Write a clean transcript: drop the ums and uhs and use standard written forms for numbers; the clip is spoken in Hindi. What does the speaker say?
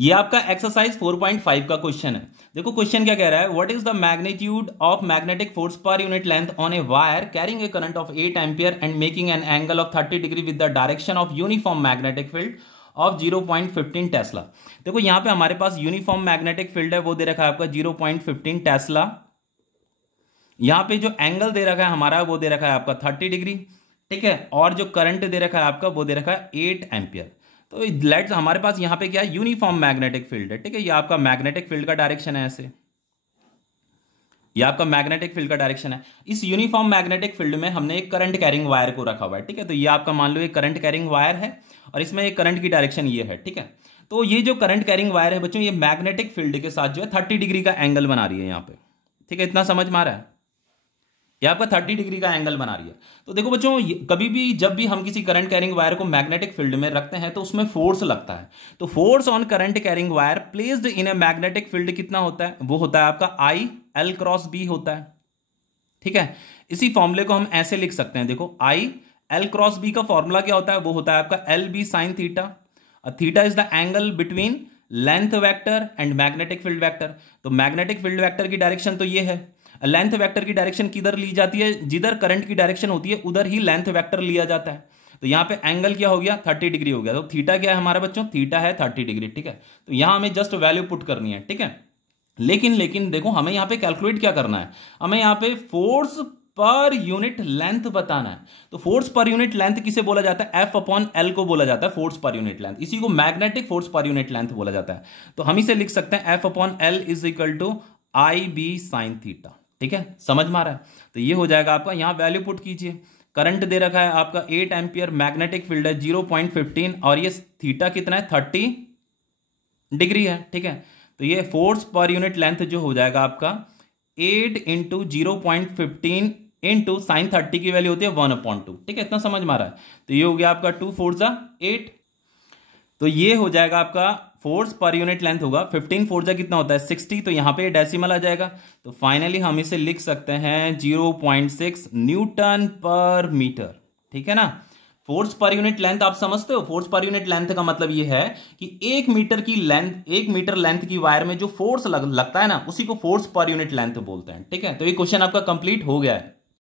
ये आपका एक्सरसाइज 4.5 का क्वेश्चन है। देखो क्वेश्चन क्या कह रहा है, what is the magnitude of magnetic force per unit length on a wire carrying a current of 8 ampere and making an angle of 30 degree with the direction of uniform magnetic field of 0.15 Tesla. देखो यहां पे हमारे पास यूनिफॉर्म मैग्नेटिक फील्ड है, वो दे रखा है आपका 0.15 टेस्ला। यहां पे जो एंगल दे रखा है हमारा वो दे रखा है आपका 30 डिग्री, ठीक है। और जो करंट दे रखा है आपका वो दे रखा है 8 एम्पियर। तो लेट्स हमारे पास यहां पे क्या है, यूनिफॉर्म मैग्नेटिक फील्ड है, ठीक है। ये आपका मैग्नेटिक फील्ड का डायरेक्शन है, ऐसे ये आपका मैग्नेटिक फील्ड का डायरेक्शन है। इस यूनिफॉर्म मैग्नेटिक फील्ड में हमने एक करंट कैरिंग वायर को रखा हुआ है, ठीक है। तो ये आपका मान लो एक करंट कैरिंग वायर है और इसमें एक करंट की डायरेक्शन ये है, ठीक है। तो ये जो करंट कैरिंग वायर है बच्चों, ये मैग्नेटिक फील्ड के साथ जो है 30 डिग्री का एंगल बना रही है यहाँ पे, ठीक है। इतना समझ में आ रहा है, ये आपका 30 डिग्री का एंगल बना रही है। तो देखो बच्चों, कभी भी जब भी हम किसी करंट कैरिंग वायर को मैग्नेटिक फील्ड में रखते हैं तो उसमें फोर्स लगता है। तो force on current carrying wire placed in a magnetic field कितना होता है, वो होता है आपका आई एल क्रॉस बी होता है, ठीक है। इसी फॉर्मूले को हम ऐसे लिख सकते हैं, देखो आई एल क्रॉस बी का फॉर्मूला क्या होता है, वो होता है आपका l b sine theta. Theta is the angle between length vector and magnetic field vector. तो मैग्नेटिक फील्ड वेक्टर की डायरेक्शन तो ये है, लेंथ वेक्टर की डायरेक्शन किधर ली जाती है, जिधर करंट की डायरेक्शन होती है उधर ही लेंथ वेक्टर लिया जाता है। तो यहां पे एंगल क्या हो गया, 30 डिग्री हो गया। तो थीटा क्या है हमारा बच्चों, थीटा है 30 डिग्री, ठीक है। तो यहां हमें जस्ट वैल्यू पुट करनी है, ठीक है। लेकिन देखो हमें यहां पे कैलकुलेट क्या करना है, हमें यहां पे फोर्स पर यूनिट लेंथ बताना है। तो फोर्स पर यूनिट लेंथ किसे बोला जाता है, एफ अपॉन एल को बोला जाता है फोर्स पर यूनिट लेंथ। इसी को magnetic force per unit length बोला जाता है। तो हम इसे लिख सकते हैं f upon l is equal to I b sine theta, ठीक है। समझ में आ रहा है। तो ये हो जाएगा आपका, यहां वैल्यू पुट कीजिए। करंट दे रखा है आपका 8 एम्पियर, मैग्नेटिक फील्ड है 0.15 और ये थीटा कितना है 30 डिग्री है, ठीक है। तो ये फोर्स पर यूनिट लेंथ जो हो जाएगा आपका 8 इंटू 0.15 इंटू साइन 30 की वैल्यू होती है 1/2, ठीक है। इतना समझ में आ रहा है। तो ये हो गया आपका 2 4 जा 8। तो ये हो जाएगा आपका फोर्स पर यूनिट लेंथ होगा 15 4 जा कितना होता है 60। तो यहां पे डेसिमल आ जाएगा। तो फाइनली हम इसे लिख सकते हैं 0.6 न्यूटन पर मीटर, ठीक है ना। फोर्स पर यूनिट लेंथ आप समझते हो, फोर्स पर यूनिट लेंथ का मतलब ये है कि 1 मीटर की लेंथ, 1 मीटर लेंथ की वायर में जो फोर्स लगता है ना, उसी को फोर्स पर यूनिट लेंथ बोलते हैं, ठीक है। तो ये क्वेश्चन आपका कंप्लीट हो गया है।